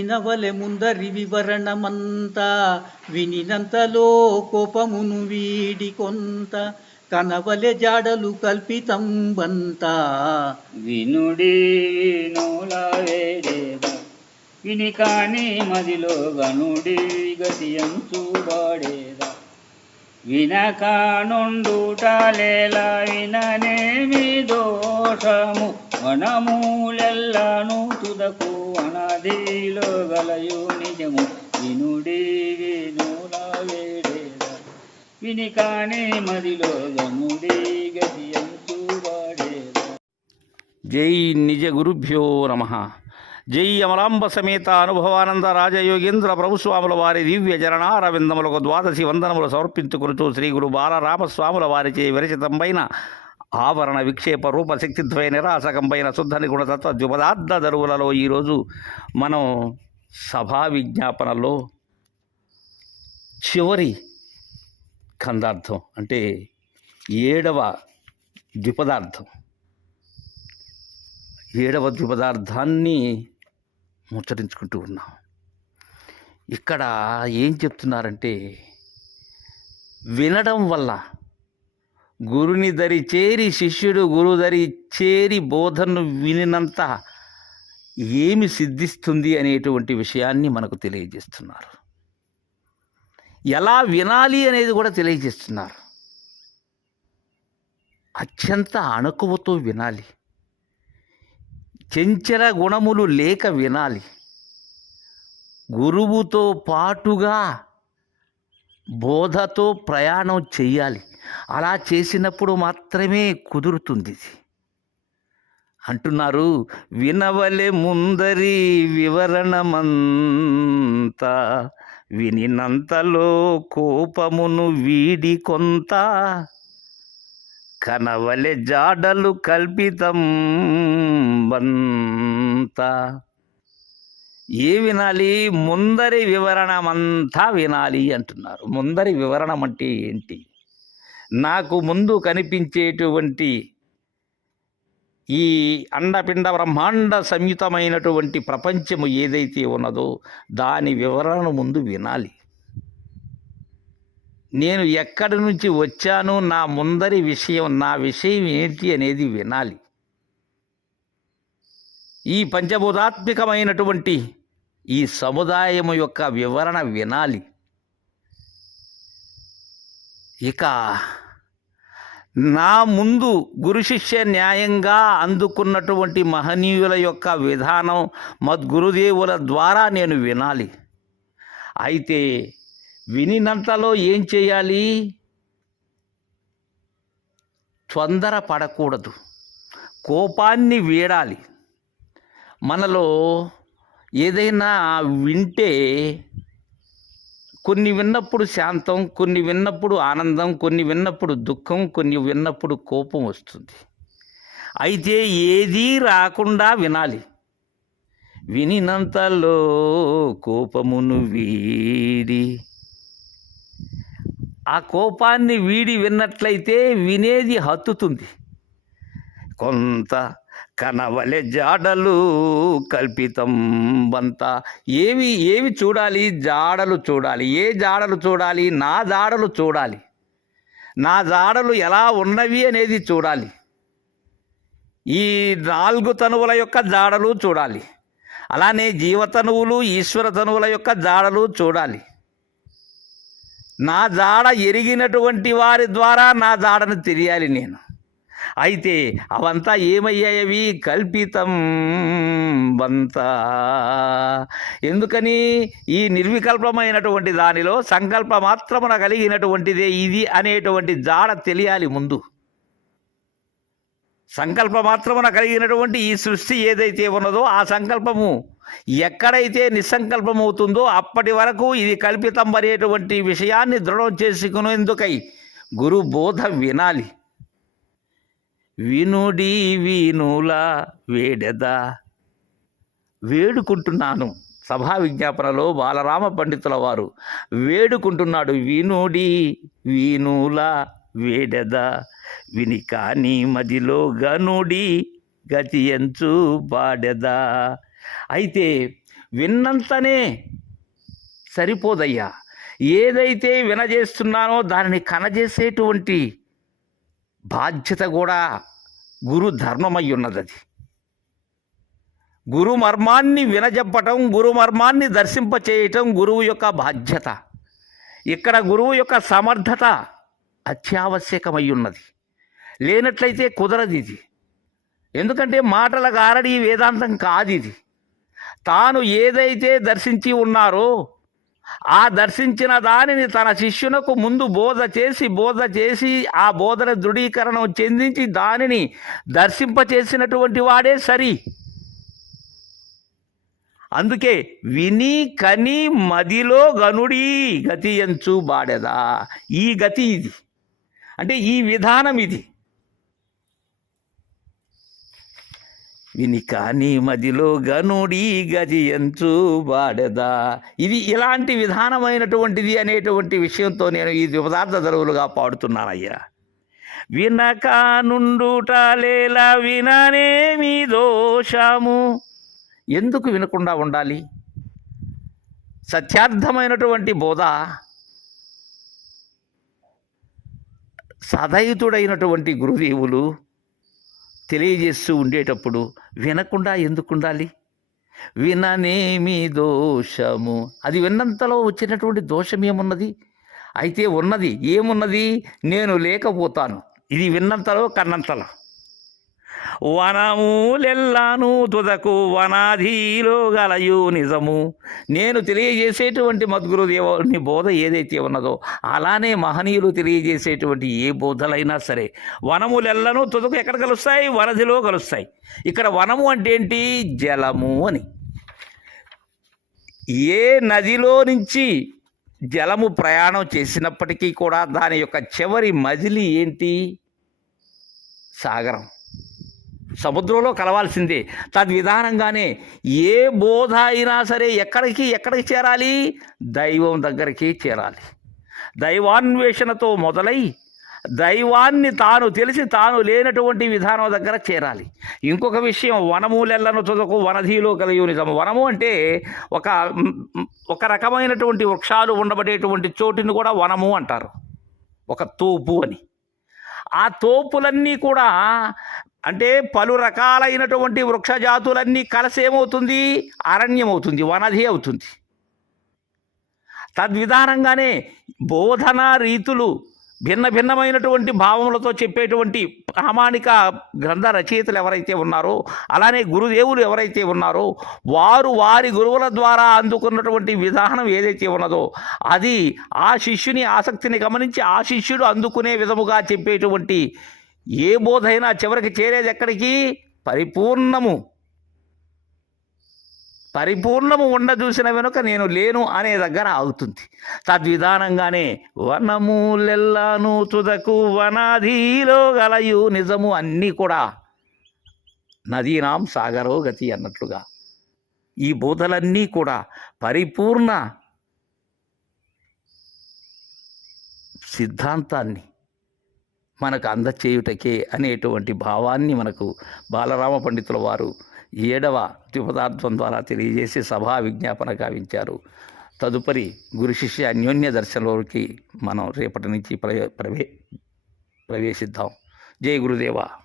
వినవలె ముందరి వివరణమంతా వినినంతలో కోపమును వీడి కొంత కనవలె జాడలు కల్పితంబంతా వినుడి వినుల వేడేదా విని కాని మదిలో గనుడి గతియంచువాడేదా వినక నుండుటలేలా విననేమి దోషము వనమూలెల్లాను తుదకు అనాదిలో గలయు నిజము వినుడి వినుల వేడేదా విని కాని మదిలో గనుడి గతియంచువాడేదా. జై నిజ గురుభ్యో నమః. జై అమలాంబ సమేత అనుభవానంద రాజయోగేంద్ర ప్రభుస్వాముల వారి దివ్య చరణారవిందములకు ద్వాదశి వందనములు సమర్పించుకొనుచు శ్రీ గురు బాలరామస్వాముల వారిచే విరచితంపైన ఆవరణ విక్షేప రూపశక్తిద్వయ నిరాసకంపైన శుద్ధ నిగుణ తత్వ ద్విపదార్థ దరువులలో ఈరోజు మనం సభా విజ్ఞాపనలో చివరి ఖండార్థం అంటే 7వ ద్విపదార్థం 7వ ద్విపదార్థాన్ని ముచ్చరించుకుంటూ ఉన్నాం. ఇక్కడ ఏం చెప్తున్నారంటే వినడం వల్ల గురుని దరి చేరి శిష్యుడు గురుదరి చేరి బోధను వినినంత ఏమి సిద్ధిస్తుంది అనేటువంటి విషయాన్ని మనకు తెలియజేస్తున్నారు. ఎలా వినాలి అనేది కూడా తెలియజేస్తున్నారు. అత్యంత అణకువతో వినాలి, చెంచల గుణములు లేక వినాలి, గురువుతో పాటుగా బోధతో ప్రయాణం చెయ్యాలి. అలా చేసినప్పుడు మాత్రమే కుదురుతుంది అంటున్నారు. వినవలె ముందరి వివరణమంతా వినినంతలో కోపమును వీడి కొంత కనవలె జాడలు కల్పితం బంతా. ఏ వినాలి? ముందరి వివరణమంతా వినాలి అంటున్నారు. ముందరి వివరణం అంటే ఏంటి? నాకు ముందు కనిపించేటువంటి ఈ అండపిండ బ్రహ్మాండ సంయుతమైనటువంటి ప్రపంచము ఏదైతే ఉన్నదో దాని వివరణ ముందు వినాలి. నేను ఎక్కడి నుంచి వచ్చాను, నా ముందరి విషయం, నా విషయం ఏంటి అనేది వినాలి. ఈ పంచభూతాత్మికమైనటువంటి ఈ సముదాయము యొక్క వివరణ వినాలి. ఇక నా ముందు గురు శిష్య న్యాయంగా అందుకున్నటువంటి మహనీయుల యొక్క విధానం మద్గురుదేవుల ద్వారా నేను వినాలి. అయితే వినినంతలో ఏం చేయాలి? తొందర పడకూడదు, కోపాన్ని వీడాలి. మనలో ఏదైనా వింటే కొన్ని విన్నప్పుడు శాంతం, కొన్ని విన్నప్పుడు ఆనందం, కొన్ని విన్నప్పుడు దుఃఖం, కొన్ని విన్నప్పుడు కోపం వస్తుంది. అయితే ఏదీ రాకుండా వినాలి. వినినంతలో కోపమును వీడి, ఆ కోపాన్ని వీడి విన్నట్లయితే వినేది హత్తుతుంది. కొంత కనవలె జాడలు కల్పితం బంత. ఏవి చూడాలి? జాడలు చూడాలి. ఏ జాడలు చూడాలి? నా జాడలు చూడాలి. నా జాడలు ఎలా ఉన్నవి అనేది చూడాలి. ఈ 4 తనువుల యొక్క జాడలు చూడాలి. అలానే జీవతనువులు, ఈశ్వర తనువుల యొక్క జాడలు చూడాలి. నా జాడ ఎరిగినటువంటి వారి ద్వారా నా జాడను తెలియాలి నేను. అయితే అవంతా ఏమయ్యాయవి? కల్పితం బంతా. ఎందుకని? ఈ నిర్వికల్పమైనటువంటి దానిలో సంకల్ప మాత్రమున కలిగినటువంటిదే ఇది అనేటువంటి జాడ తెలియాలి ముందు. సంకల్ప మాత్రమున కలిగినటువంటి ఈ సృష్టి ఏదైతే ఉన్నదో ఆ సంకల్పము ఎక్కడైతే నిస్సంకల్పమవుతుందో అప్పటి వరకు ఇది కల్పితం అనేటువంటి విషయాన్ని దృఢం చేసుకునేందుకై గురు బోధ వినాలి. వినుడి వినుల వేడెదా. వేడుకుంటున్నాను. సభా విజ్ఞాపనలో బాలరామ పండితుల వారు వేడుకుంటున్నాడు. వినుడి వినుల వేడెదా విని కాని మదిలో గనుడి గతియంచు బాడెదా. అయితే విన్నంతనే సరిపోదయ్యా. ఏదైతే వినజేస్తున్నానో దానిని కనజేసేటువంటి బాధ్యత కూడా గురు ధర్మమై ఉన్నది. అది గురు మర్మాన్ని వినజెప్పటం, గురు మర్మాన్ని దర్శింపచేయటం గురువు యొక్క బాధ్యత. ఇక్కడ గురువు యొక్క సమర్థత అత్యావశ్యకమై ఉన్నది. లేనట్లయితే కుదరదు ఇది. ఎందుకంటే మాటల గారడి వేదాంతం కాదు ఇది. తాను ఏదైతే దర్శించి ఉన్నారో ఆ దర్శించిన దానిని తన శిష్యునకు ముందు బోధ చేసి ఆ బోధన దృఢీకరణం చెందించి దానిని దర్శింపచేసినటువంటి వాడే సరి. అందుకే విని కని మదిలో గనుడి గతి ఎంచు బాడెదా. ఈ గతి ఇది, అంటే ఈ విధానం ఇది. విని కాని మదిలో గనుడి గతి ఎంచు బాడెదా. ఇది ఇలాంటి విధానమైనటువంటిది అనేటువంటి విషయంతో నేను ఈ పదార్థ ధరువులుగా పాడుతున్నానయ్యా. వినక నుండుట లేలా విననేమి దోషము. ఎందుకు వినకుండా ఉండాలి? సత్యార్థమైనటువంటి బోధ సదయుతుడైనటువంటి గురుదేవులు తెలియజేస్తూ ఉండేటప్పుడు వినకుండా ఎందుకు ఉండాలి? విననేమి దోషము. అది విన్నంతలో వచ్చినటువంటి దోషం ఏమున్నది? అయితే ఉన్నది ఏమున్నది? నేను లేకపోతాను. ఇది విన్నంతలో కన్నంతలో. వనములెల్లాను తుదకు వనాధిలో గలయు నిజము. నేను తెలియజేసేటువంటి మద్గురుదేవుని బోధ ఏదైతే ఉన్నదో అలానే మహనీయులు తెలియజేసేటువంటి ఏ బోధలైనా సరే వనములెల్లను తుదకు ఎక్కడ కలుస్తాయి? వనధిలో కలుస్తాయి. ఇక్కడ వనము అంటే ఏంటి? జలము అని. ఏ నదిలో నుంచి జలము ప్రయాణం చేసినప్పటికీ కూడా దాని యొక్క చివరి మజిలి ఏంటి? సాగరం, సముద్రంలో కలవాల్సిందే. తద్విధానంగానే ఏ బోధ అయినా సరే ఎక్కడికి చేరాలి? దైవం దగ్గరికి చేరాలి. దైవాన్వేషణతో మొదలై దైవాన్ని తాను తెలిసి తాను లేనటువంటి విధానం దగ్గర చేరాలి. ఇంకొక విషయం, వనములెల్లను తుదకు వనధిలో కలియు నిజము. వనము అంటే ఒక రకమైనటువంటి వృక్షాలు ఉండబడేటువంటి చోటుని కూడా వనము అంటారు, ఒక తోపు అని. ఆ తోపులన్నీ కూడా అంటే పలు రకాలైనటువంటి వృక్ష జాతులన్నీ కలిసేమవుతుంది? అరణ్యం అవుతుంది, వనధి అవుతుంది. తద్విధానంగానే బోధనా రీతులు భిన్నమైనటువంటి భావములతో చెప్పేటువంటి ప్రామాణిక గ్రంథ రచయితలు ఎవరైతే ఉన్నారో, అలానే గురుదేవులు ఎవరైతే ఉన్నారో వారు వారి గురువుల ద్వారా అందుకున్నటువంటి విధానం ఏదైతే ఉన్నదో అది ఆ శిష్యుని ఆసక్తిని గమనించి ఆ శిష్యుడు అందుకునే విధముగా చెప్పేటువంటి ఏ బోధ అయినా చివరికి చేరేది ఎక్కడికి? పరిపూర్ణము ఉండ చూసిన వెనుక నేను లేను అనే దగ్గర ఆగుతుంది. తద్విధానంగానే వనములెల్లాను తుదకు వనాధిలో గలయు నిజము. అన్నీ కూడా నదీనాం సాగరో గతి అన్నట్లుగా ఈ బోధలన్నీ కూడా పరిపూర్ణ సిద్ధాంతాన్ని మనకు అందచేయుటకే అనేటువంటి భావాన్ని మనకు బాలరామ పండితుల వారు 7వ ద్విపదార్థం ద్వారా తెలియజేసి సభా విజ్ఞాపన గావించారు. తదుపరి గురు శిష్య అన్యోన్య దర్శనంలోకి మనం రేపటి నుంచి ప్రవేశిద్దాం. జై గురుదేవ.